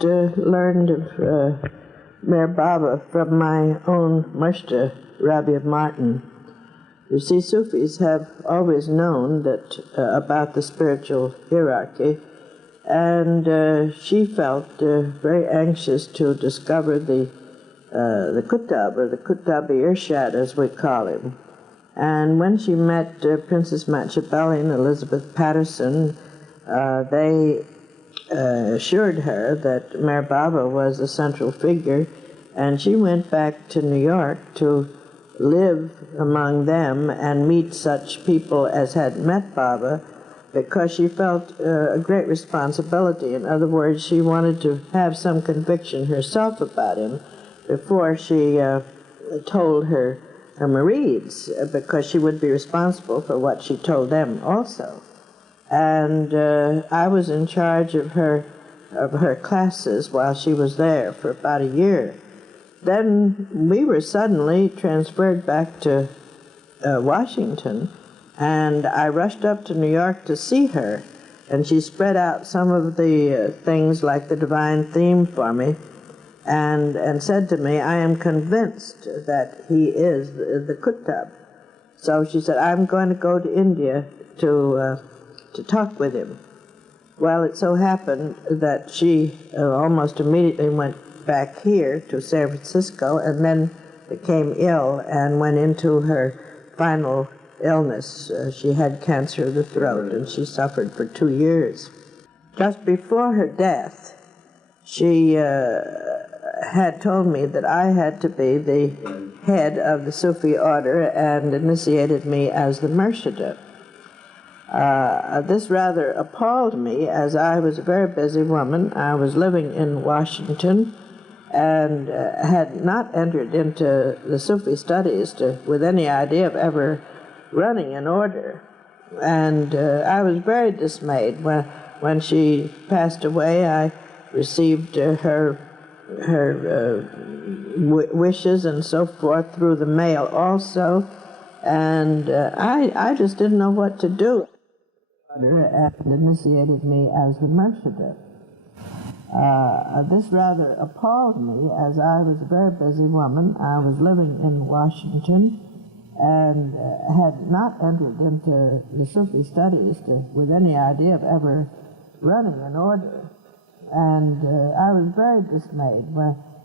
learned of Meher Baba from my own Murshid, Rabbi Martin. You see, Sufis have always known that about the spiritual hierarchy, and she felt very anxious to discover the Kutab, or the Kutab-i-Irshad, as we call him. And when she met Princess Machiavelli and Elizabeth Patterson, they assured her that Meher Baba was a central figure, and she went back to New York to live among them and meet such people as had met Baba, because she felt a great responsibility. In other words, she wanted to have some conviction herself about him before she told her Marids, because she would be responsible for what she told them also. And I was in charge of her classes while she was there for about a year. Then we were suddenly transferred back to Washington, and I rushed up to New York to see her, and she spread out some of the things like the divine theme for me, and said to me, I am convinced that he is the Kutab. So she said, I'm going to go to India to talk with him. Well, it so happened that she almost immediately went back here to San Francisco, and then became ill and went into her final illness. She had cancer of the throat, and she suffered for 2 years. Just before her death, she had told me that I had to be the head of the Sufi order and initiated me as the Murshid. This rather appalled me, as I was a very busy woman. I was living in Washington and had not entered into the Sufi studies with any idea of ever running an order. And I was very dismayed. When she passed away, I received her wishes and so forth through the mail also, and I just didn't know what to do. And initiated me as the Murshid. This rather appalled me, as I was a very busy woman. I was living in Washington and had not entered into the Sufi studies with any idea of ever running an order. And I was very dismayed.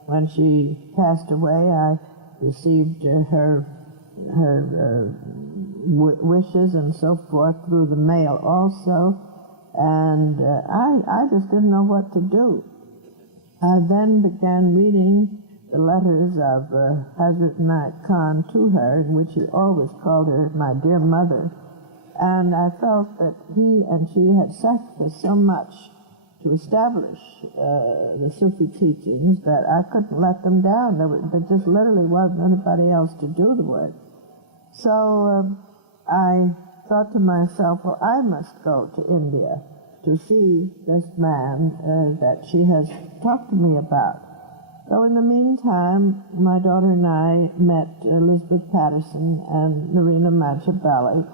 When she passed away, I received her wishes and so forth through the mail also, and I just didn't know what to do. I then began reading the letters of Hazrat Inayat Khan to her, in which he always called her my dear mother, and I felt that he and she had sacrificed so much to establish the Sufi teachings that I couldn't let them down. There just literally wasn't anybody else to do the work. So I thought to myself, well, I must go to India to see this man that she has talked to me about. So in the meantime, my daughter and I met Elizabeth Patterson and Narina Machiavelli,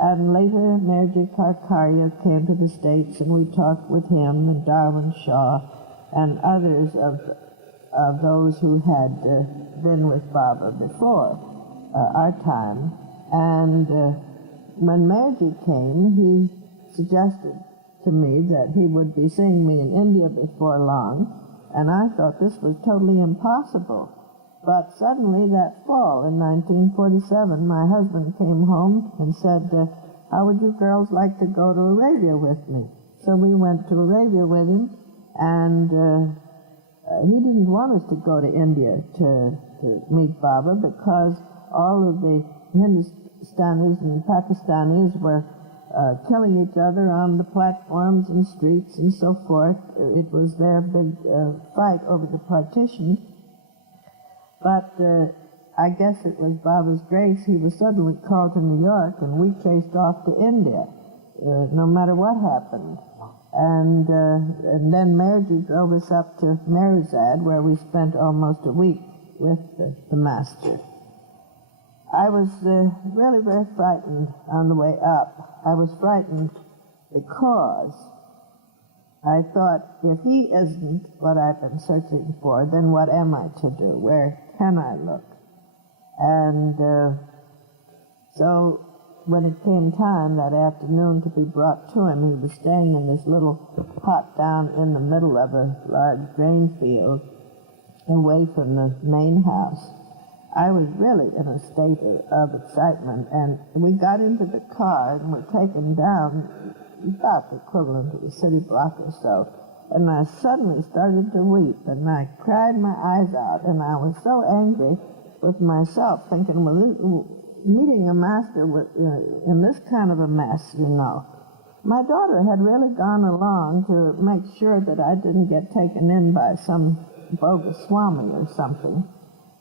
and later Mirji Karkaria came to the States, and we talked with him and Darwin Shaw and others of those who had been with Baba before our time. And when Mirji came, he suggested to me that he would be seeing me in India before long, and I thought this was totally impossible. But suddenly that fall in 1947, my husband came home and said, how would you girls like to go to Arabia with me? So we went to Arabia with him, and he didn't want us to go to India to meet Baba, because all of the Hindustanis and Pakistanis were killing each other on the platforms and streets and so forth. It was their big fight over the partition. But I guess it was Baba's grace. He was suddenly called to New York, and we chased off to India, no matter what happened. And then Mirji drove us up to Meherzad, where we spent almost a week with the master. I was really very frightened on the way up. I was frightened because I thought, if he isn't what I've been searching for, then what am I to do? Where can I look? And so when it came time that afternoon to be brought to him, he was staying in this little hut down in the middle of a large grain field away from the main house. I was really in a state of excitement, and we got into the car and were taken down about the equivalent of a city block or so, and I suddenly started to weep, and I cried my eyes out, and I was so angry with myself, thinking, well, meeting a master in this kind of a mess, you know. My daughter had really gone along to make sure that I didn't get taken in by some bogus swami or something.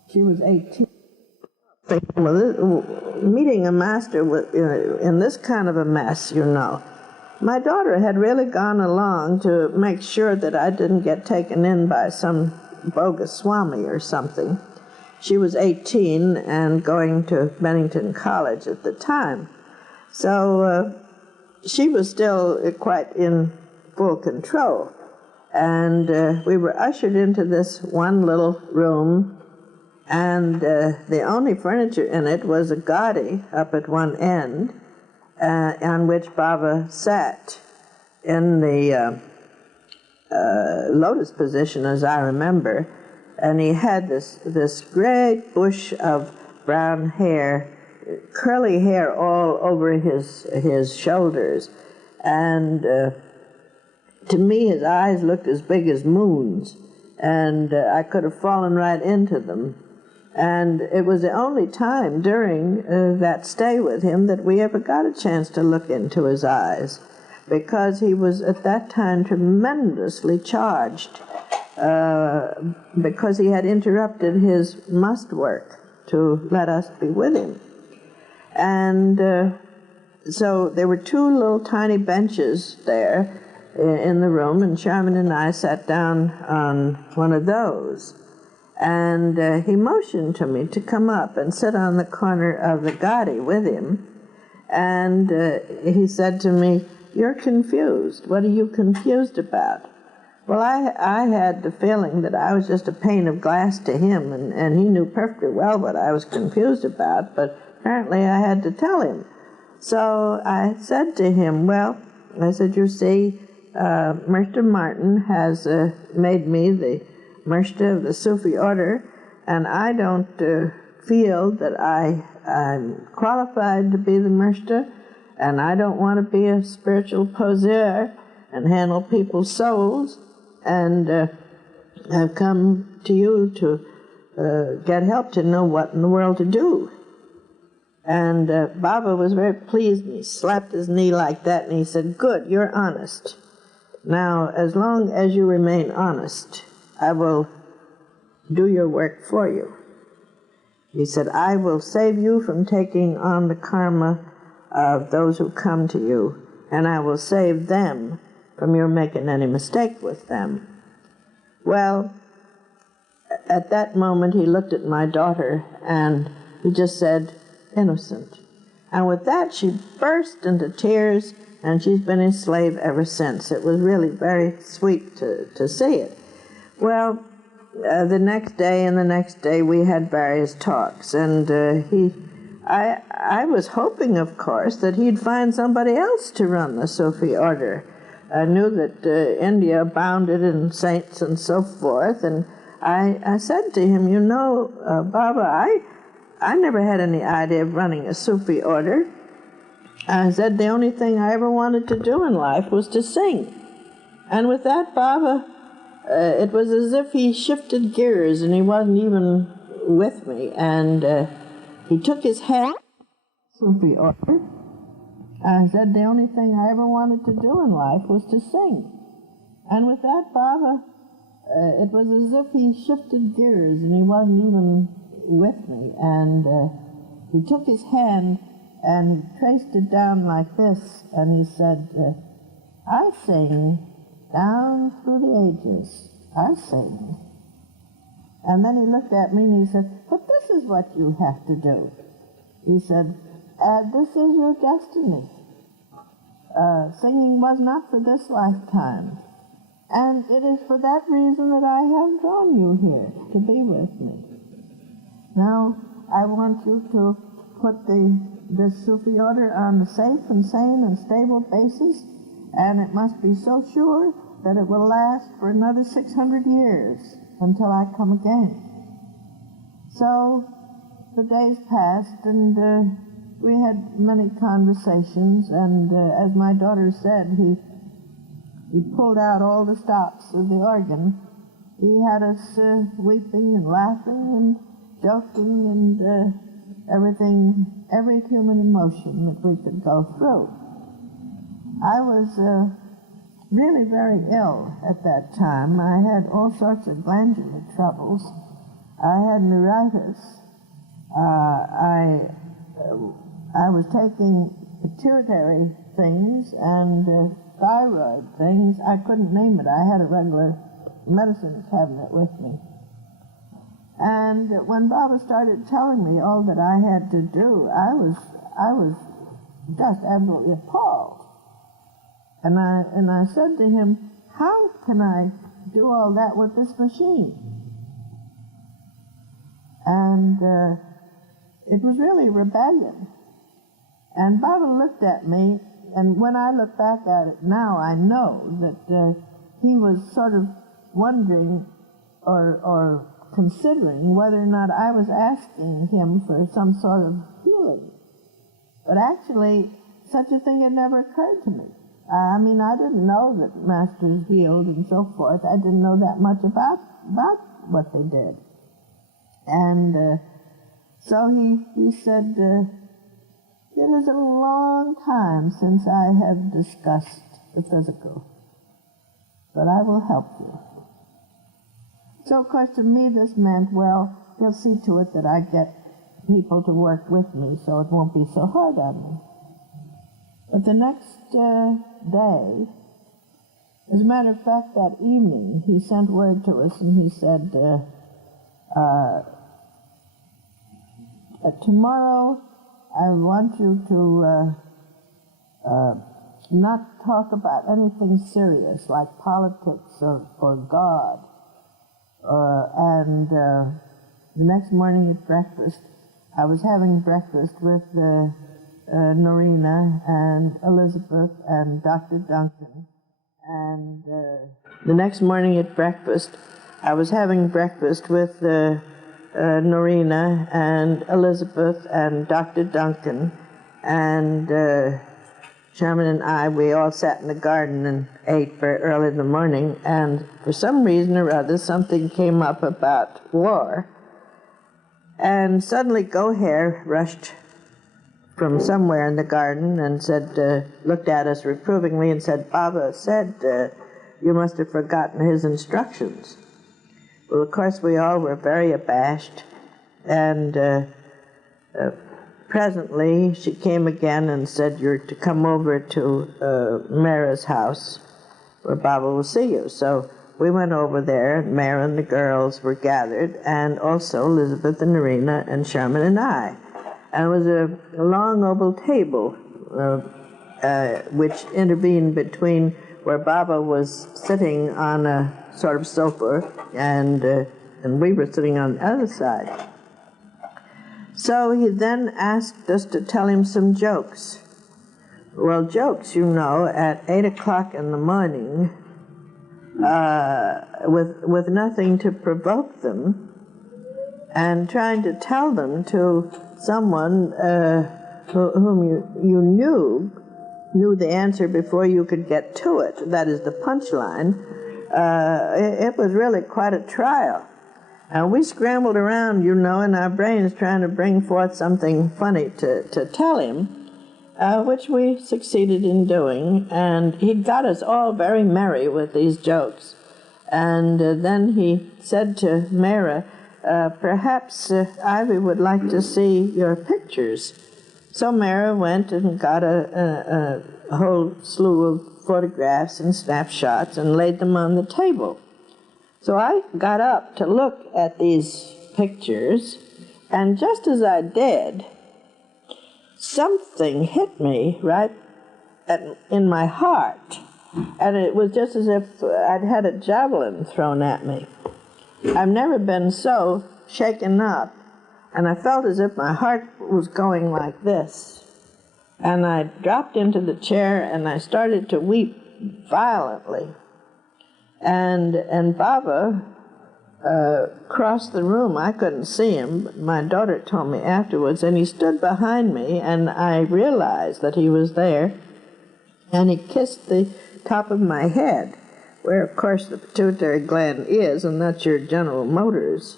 She was 18. Well, meeting a master in this kind of a mess, you know. My daughter had really gone along to make sure that I didn't get taken in by some bogus swami or something. She was 18 and going to Bennington College at the time. So she was still quite in full control. And we were ushered into this one little room, and the only furniture in it was a gadi up at one end, on which Baba sat in the lotus position, as I remember, and he had this great bush of brown hair, curly hair all over his shoulders, and to me his eyes looked as big as moons, and I could have fallen right into them. And it was the only time during that stay with him that we ever got a chance to look into his eyes, because he was at that time tremendously charged, because he had interrupted his must work to let us be with him. And so there were two little tiny benches there in the room, and Sharman and I sat down on one of those. And he motioned to me to come up and sit on the corner of the gadi with him. And he said to me, "You're confused. What are you confused about?" Well, I had the feeling that I was just a pane of glass to him, and he knew perfectly well what I was confused about, but apparently I had to tell him. So I said to him, well, I said, you see, Mr. Martin has made me the Murshid of the Sufi order, and I don't feel that I'm qualified to be the Murshid, and I don't want to be a spiritual poseur and handle people's souls, and I've come to you to get help to know what in the world to do. And Baba was very pleased, and he slapped his knee like that, and he said, "Good, you're honest. Now, as long as you remain honest, I will do your work for you." He said, "I will save you from taking on the karma of those who come to you, and I will save them from your making any mistake with them." Well, at that moment he looked at my daughter and he just said, "Innocent." And with that she burst into tears, and she's been his slave ever since. It was really very sweet to see it. Well, the next day and the next day we had various talks, and I was hoping, of course, that he'd find somebody else to run the Sufi order. I knew that India abounded in saints and so forth, and I said to him, you know, Baba, I never had any idea of running a Sufi order. I said the only thing I ever wanted to do in life was to sing. And with that, Baba, it was as if he shifted gears and he wasn't even with me. And he took his hat, Sufi order. I said the only thing I ever wanted to do in life was to sing. And with that, Baba, it was as if he shifted gears and he wasn't even with me. And he took his hand and he traced it down like this, and he said, I sing down through the ages. I sing. And then he looked at me and he said, but this is what you have to do. He said, this is your destiny. Singing was not for this lifetime. And it is for that reason that I have drawn you here, to be with me. Now, I want you to put this Sufi order on a safe and sane and stable basis, and it must be so sure that it will last for another 600 years until I come again. So the days passed, and we had many conversations, and as my daughter said, he pulled out all the stops of the organ. He had us weeping and laughing and joking and everything, every human emotion that we could go through. I was really very ill at that time. I had all sorts of glandular troubles. I had neuritis. I was taking pituitary things and thyroid things. I couldn't name it. I had a regular medicine cabinet with me. And when Baba started telling me all that I had to do, I was just absolutely appalled. And I said to him, how can I do all that with this machine? And it was really rebellion. And Baba looked at me, and when I look back at it now, I know that he was sort of wondering or considering whether or not I was asking him for some sort of healing. But actually, such a thing had never occurred to me. I mean, I didn't know that masters healed and so forth. I didn't know that much about what they did. And so he said, it is a long time since I have discussed the physical, but I will help you. So, of course, to me this meant, well, he'll see to it that I get people to work with me so it won't be so hard on me. But the next day, as a matter of fact, that evening, he sent word to us and he said, tomorrow I want you to not talk about anything serious like politics or God. And the next morning at breakfast, I was having breakfast with Norina and Elizabeth and Dr. Duncan. And the next morning at breakfast, I was having breakfast with Norina and Elizabeth and Dr. Duncan. And Sherman and I, we all sat in the garden and ate very early in the morning. And for some reason or other, something came up about war. And suddenly Goher rushed from somewhere in the garden and said, looked at us reprovingly and said, Baba said, you must have forgotten his instructions. Well, of course, we all were very abashed, and presently she came again and said, you're to come over to Mara's house where Baba will see you. So we went over there, and Mara and the girls were gathered, and also Elizabeth and Norina and Sherman and I. And it was a long oval table which intervened between where Baba was sitting on a sort of sofa, and we were sitting on the other side. So he then asked us to tell him some jokes. Well, jokes, you know, at 8 o'clock in the morning, with nothing to provoke them, and trying to tell them to someone whom you knew the answer before you could get to it, that is the punchline, it was really quite a trial. And we scrambled around, you know, in our brains trying to bring forth something funny to tell him, which we succeeded in doing, and he got us all very merry with these jokes. And then he said to Mara, perhaps Ivy would like to see your pictures. So Mara went and got a whole slew of photographs and snapshots and laid them on the table. So I got up to look at these pictures, and just as I did, something hit me right in my heart. And it was just as if I'd had a javelin thrown at me. I've never been so shaken up, and I felt as if my heart was going like this. And I dropped into the chair, and I started to weep violently. And Baba crossed the room. I couldn't see him, but my daughter told me afterwards, and he stood behind me, and I realized that he was there, and he kissed the top of my head, where, of course, the pituitary gland is, and that's your general motors.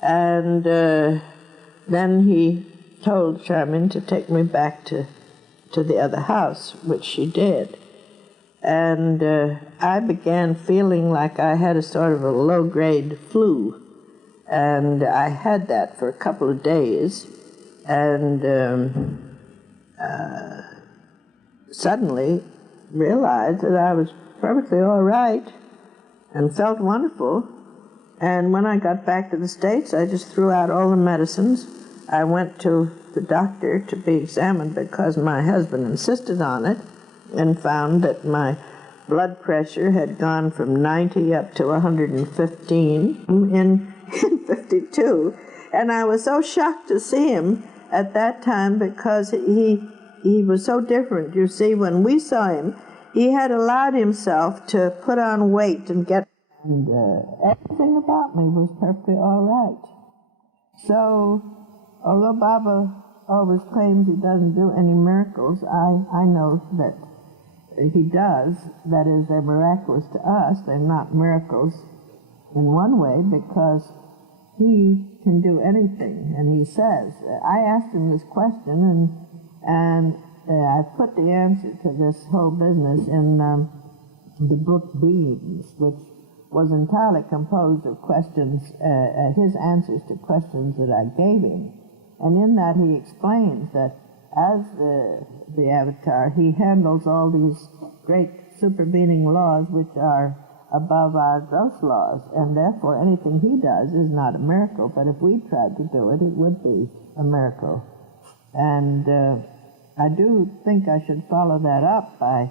And then he told Charmin to take me back to the other house, which she did. And I began feeling like I had a sort of a low-grade flu, and I had that for a couple of days, and suddenly realized that I was perfectly all right and felt wonderful. And when I got back to the States, I just threw out all the medicines. I went to the doctor to be examined because my husband insisted on it, and found that my blood pressure had gone from 90 up to 115 in 52. And I was so shocked to see him at that time because he was so different. You see, when we saw him, he had allowed himself to put on weight and get... And everything about me was perfectly all right. So, although Baba always claims he doesn't do any miracles, I know that he does. That is, they're miraculous to us. They're not miracles in one way because he can do anything. And he says, I asked him this question, and I put the answer to this whole business in the book Beings, which was entirely composed of questions, his answers to questions that I gave him. And in that he explains that as the avatar, he handles all these great supervening laws which are above our gross laws, and therefore anything he does is not a miracle, but if we tried to do it, it would be a miracle. And I do think I should follow that up by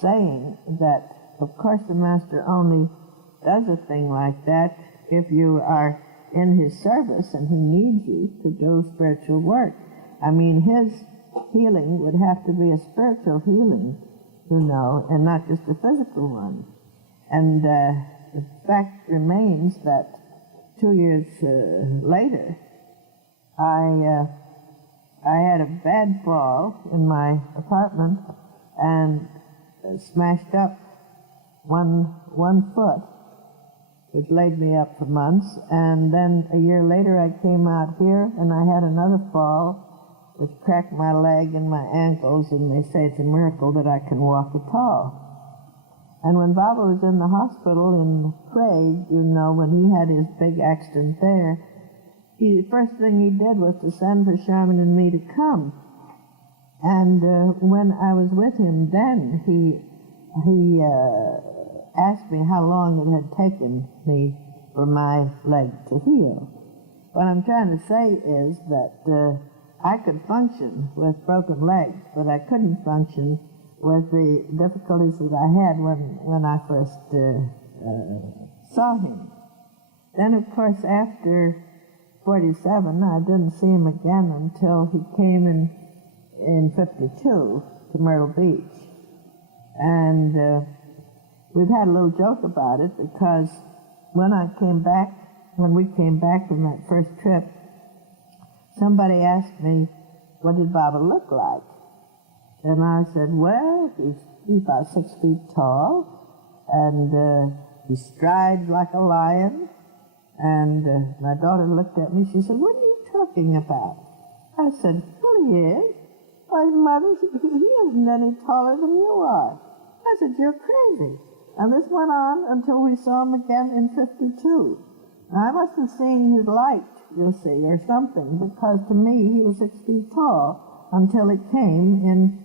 saying that, of course, the Master only does a thing like that if you are in his service and he needs you to do spiritual work. I mean, his healing would have to be a spiritual healing, you know, and not just a physical one. And the fact remains that 2 years later, I had a bad fall in my apartment and smashed up one foot, which laid me up for months. And then a year later I came out here and I had another fall which cracked my leg and my ankles, and they say it's a miracle that I can walk at all. And when Baba was in the hospital in Prague, you know, when he had his big accident there, the first thing he did was to send for Sharman and me to come. And when I was with him then, he asked me how long it had taken me for my leg to heal. What I'm trying to say is that I could function with broken legs, but I couldn't function with the difficulties that I had when I first saw him. Then, of course, after 47, I didn't see him again until he came in 52 to Myrtle Beach. And we've had a little joke about it because when we came back from that first trip, somebody asked me, what did Baba look like? And I said, well, he's about 6 feet tall, and he strides like a lion. And my daughter looked at me, she said, what are you talking about? I said, well, he is. Why, Mother, he isn't any taller than you are. I said, you're crazy. And this went on until we saw him again in 52. I must have seen his light, you'll see, or something, because to me he was 6 feet tall until it came in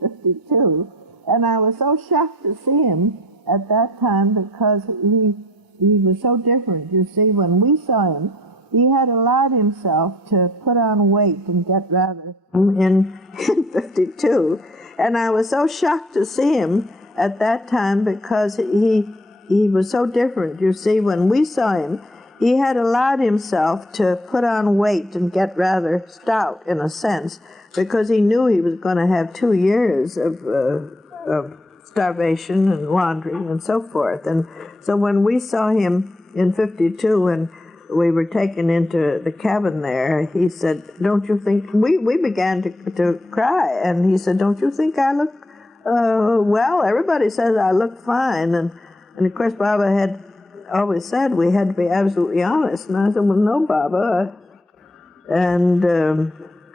52. And I was so shocked to see him at that time because he was so different. You see, when we saw him, he had allowed himself to put on weight and get rather in 52. And I was so shocked to see him at that time because he was so different. You see, when we saw him, he had allowed himself to put on weight and get rather stout, in a sense, because he knew he was going to have 2 years of starvation and wandering and so forth. And so when we saw him in 52 and we were taken into the cabin there, he said, don't you think, we began to cry, and he said, don't you think I look well? Everybody says I look fine. And of course, Baba had always said we had to be absolutely honest. And I said, well, no, Baba. And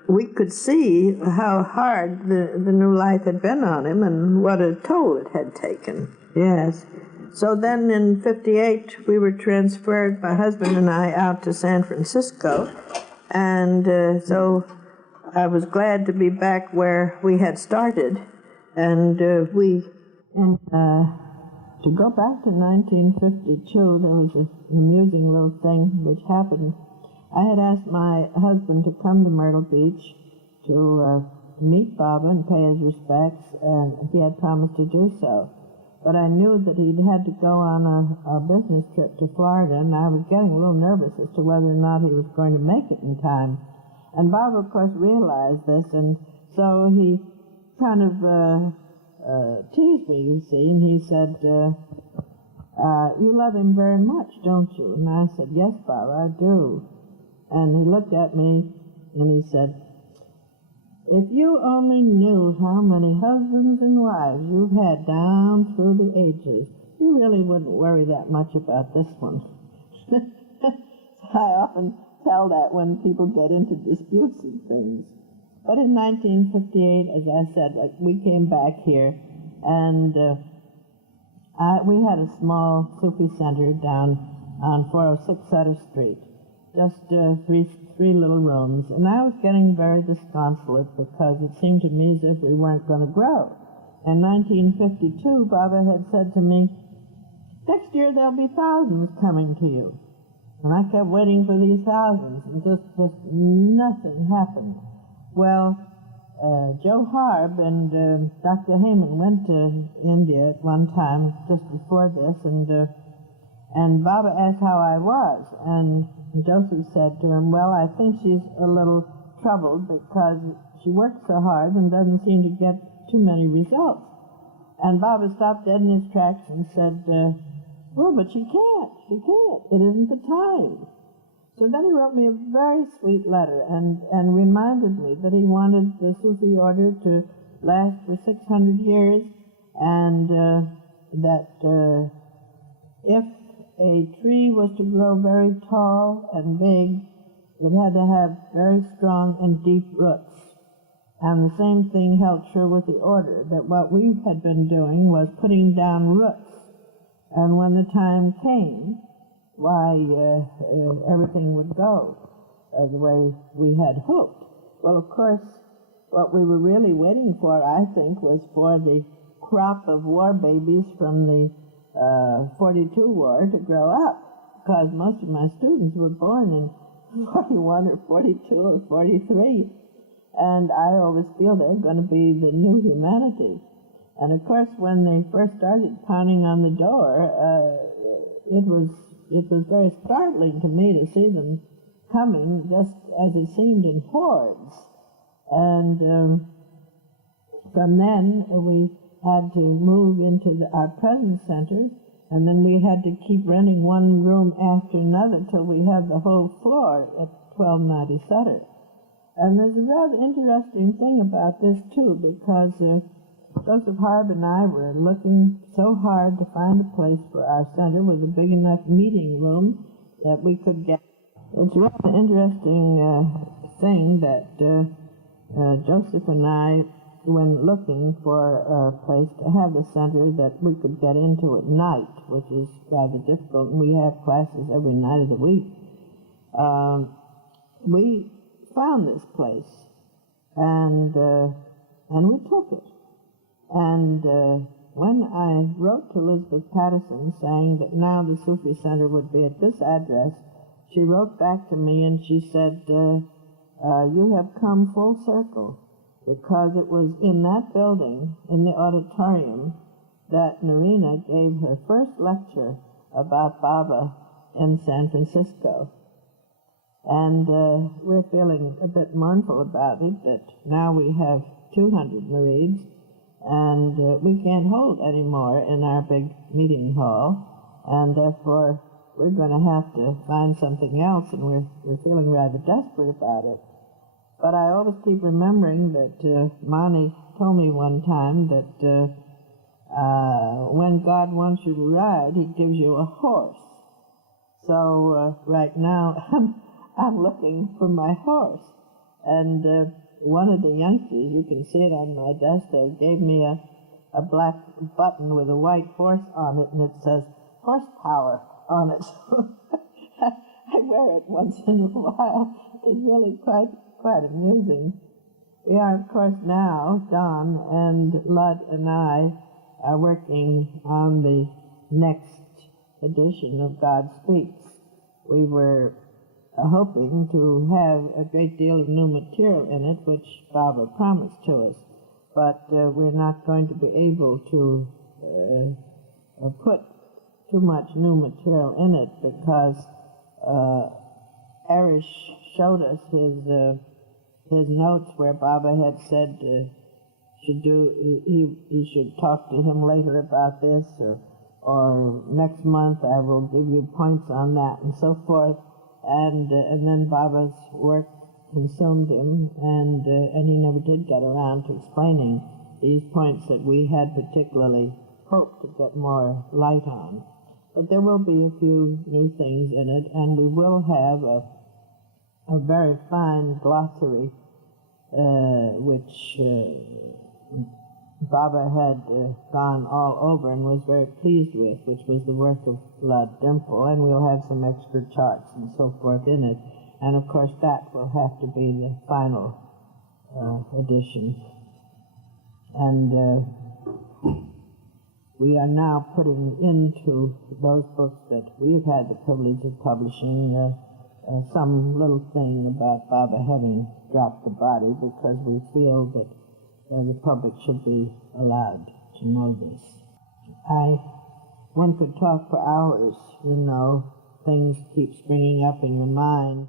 we could see how hard the new life had been on him and what a toll it had taken. Yes. So then in 58, we were transferred, my husband and I, out to San Francisco. And so I was glad to be back where we had started. And to go back to 1952, there was an amusing little thing which happened. I had asked my husband to come to Myrtle Beach to meet Baba and pay his respects, and he had promised to do so. But I knew that he'd had to go on a business trip to Florida, and I was getting a little nervous as to whether or not he was going to make it in time. And Baba, of course, realized this, and so he kind of teased me, you see, and he said, you love him very much, don't you? And I said, yes, Baba, I do. And he looked at me, and he said, if you only knew how many husbands and wives you've had down through the ages, you really wouldn't worry that much about this one. I often tell that when people get into disputes and things. But in 1958, as I said, we came back here, and we had a small Sufi center down on 406 Sutter Street, just three little rooms, and I was getting very disconsolate because it seemed to me as if we weren't going to grow. In 1952, Baba had said to me, next year there'll be thousands coming to you. And I kept waiting for these thousands, and just nothing happened. Well, Joe Harb and Dr. Heyman went to India at one time just before this, and Baba asked how I was, and Joseph said to him, well, I think she's a little troubled because she works so hard and doesn't seem to get too many results. And Baba stopped dead in his tracks and said, well, but she can't. It isn't the time. So then he wrote me a very sweet letter and reminded me that he wanted the Sufi order to last for 600 years, and that if a tree was to grow very tall and big, it had to have very strong and deep roots. And the same thing held true with the order, that what we had been doing was putting down roots. And when the time came, why, everything would go the way we had hoped. Well, of course, what we were really waiting for, I think, was for the crop of war babies from the 42 war to grow up, because most of my students were born in 41 or 42 or 43, and I always feel they're going to be the new humanity. And of course, when they first started pounding on the door, it was very startling to me to see them coming, just as it seemed, in hordes. And from then we had to move into our present center, and then we had to keep renting one room after another till we had the whole floor at 1290 Sutter. And there's a rather interesting thing about this, too, because Joseph Harb and I were looking so hard to find a place for our center with a big enough meeting room that we could get. It's a rather interesting thing that Joseph and I, when looking for a place to have the center that we could get into at night, which is rather difficult, and we have classes every night of the week, we found this place, and we took it. And when I wrote to Elizabeth Patterson saying that now the Sufi Center would be at this address, she wrote back to me and she said, you have come full circle, because it was in that building, in the auditorium, that Narina gave her first lecture about Baba in San Francisco. And we're feeling a bit mournful about it, that now we have 200 Marids, and we can't hold any more in our big meeting hall, and therefore we're going to have to find something else, and we're feeling rather desperate about it. But I always keep remembering that Mani told me one time that when God wants you to ride, he gives you a horse. So right now I'm looking for my horse. And one of the youngsters, you can see it on my desk there, gave me a black button with a white horse on it, and it says horsepower on it. So I wear it once in a while. It's really quite amusing. We are, of course, now, Don and Lud and I are working on the next edition of God Speaks. We were hoping to have a great deal of new material in it, which Baba promised to us, but we're not going to be able to put too much new material in it because Arish showed us his notes where Baba had said he should talk to him later about this, or next month I will give you points on that, and so forth. And then Baba's work consumed him, and he never did get around to explaining these points that we had particularly hoped to get more light on. But there will be a few new things in it, and we will have a very fine glossary, which Baba had gone all over and was very pleased with, which was the work of Lud Dimple, and we'll have some extra charts and so forth in it. And of course that will have to be the final edition. And we are now putting into those books that we've had the privilege of publishing some little thing about Baba having dropped the body, because we feel that the public should be allowed to know this. One could talk for hours, things keep springing up in your mind.